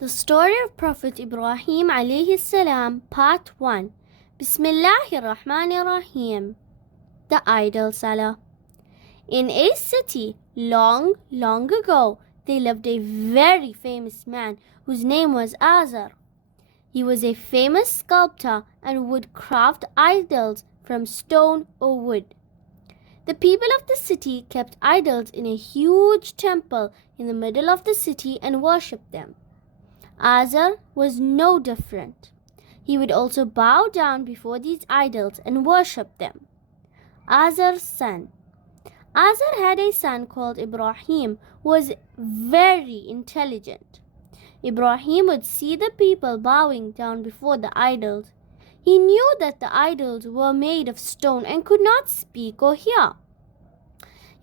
The story of Prophet Ibrahim alayhi salam, part 1. Bismillahir Rahmanir Rahim. The idol seller. In a city long, long ago, there lived a very famous man whose name was Azar. He was a famous sculptor and would craft idols from stone or wood. The people of the city kept idols in a huge temple in the middle of the city and worshipped them. Azar was no different. He would also bow down before these idols and worship them. Azar's son. Azar had a son called Ibrahim who was very intelligent. Ibrahim would see the people bowing down before the idols. He knew that the idols were made of stone and could not speak or hear.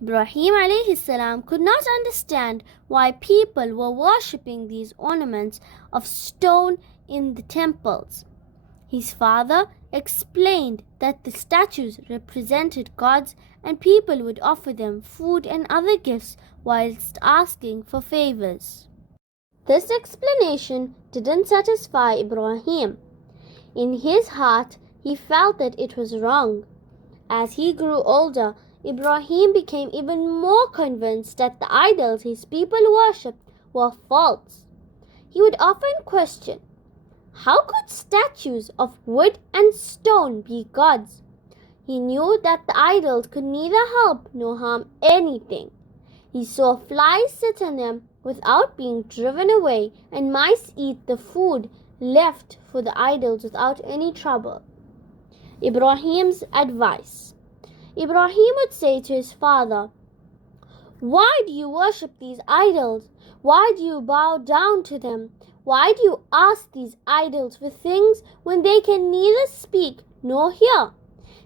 Ibrahim alayhi salam could not understand why people were worshipping these ornaments of stone in the temples. His father explained that the statues represented gods and people would offer them food and other gifts whilst asking for favors. This explanation didn't satisfy Ibrahim. In his heart, he felt that it was wrong. As he grew older, Ibrahim became even more convinced that the idols his people worshipped were false. He would often question, how could statues of wood and stone be gods? He knew that the idols could neither help nor harm anything. He saw flies sit on them without being driven away, and mice eat the food left for the idols without any trouble. Ibrahim's advice. Ibrahim would say to his father, why do you worship these idols? Why do you bow down to them? Why do you ask these idols for things when they can neither speak nor hear?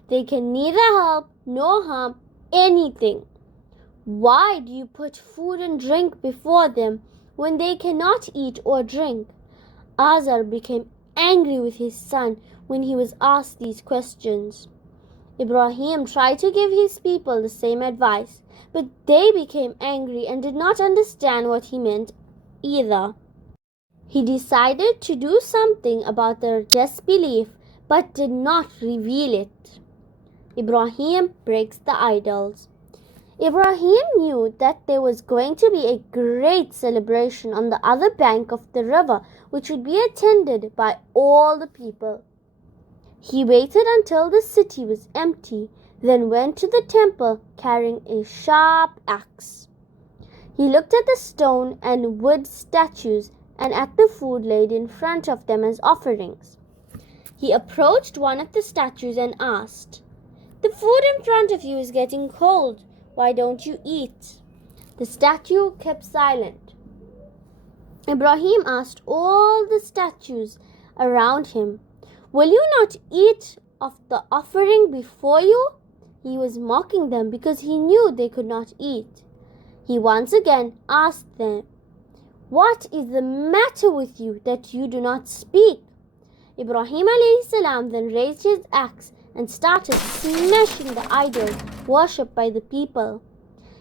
They can neither help nor harm anything. Why do you put food and drink before them when they cannot eat or drink? Azar became angry with his son when he was asked these questions. Ibrahim tried to give his people the same advice, but they became angry and did not understand what he meant either. He decided to do something about their disbelief, but did not reveal it. Ibrahim breaks the idols. Ibrahim knew that there was going to be a great celebration on the other bank of the river, which would be attended by all the people. He waited until the city was empty, then went to the temple carrying a sharp axe. He looked at the stone and wood statues and at the food laid in front of them as offerings. He approached one of the statues and asked, "The food in front of you is getting cold. Why don't you eat?" The statue kept silent. Ibrahim asked all the statues around him, "Will you not eat of the offering before you?" He was mocking them because he knew they could not eat. He once again asked them, "What is the matter with you that you do not speak?" Ibrahim alayhi salam then raised his axe and started smashing the idols worshipped by the people.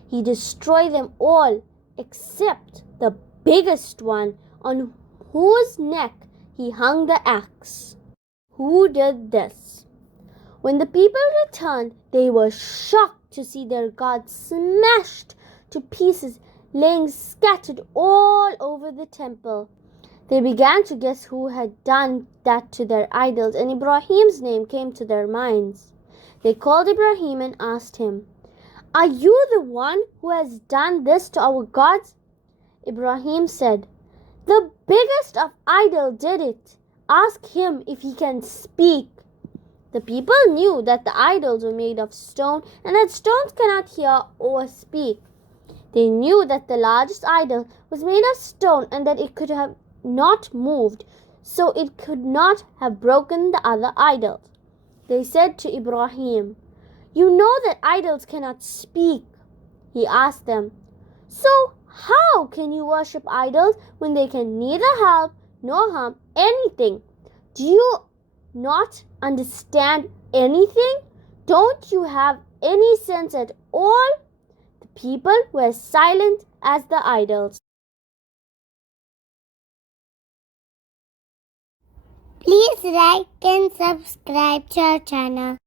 He destroyed them all except the biggest one on whose neck he hung the axe. Who did this? When the people returned, they were shocked to see their God smashed to pieces, laying scattered all over the temple. They began to guess who had done that to their idols, and Ibrahim's name came to their minds. They called Ibrahim and asked him, "Are you the one who has done this to our gods?" Ibrahim said, "The biggest of idols did it. Ask him if he can speak." The people knew that the idols were made of stone and that stones cannot hear or speak. They knew that the largest idol was made of stone and that it could have not moved, so it could not have broken the other idols. They said to Ibrahim, "You know that idols cannot speak." He asked them, "So how can you worship idols when they can neither help nor harm anything? Do you not understand anything? Don't you have any sense at all?" The people were silent as the idols. Please like and subscribe to our channel.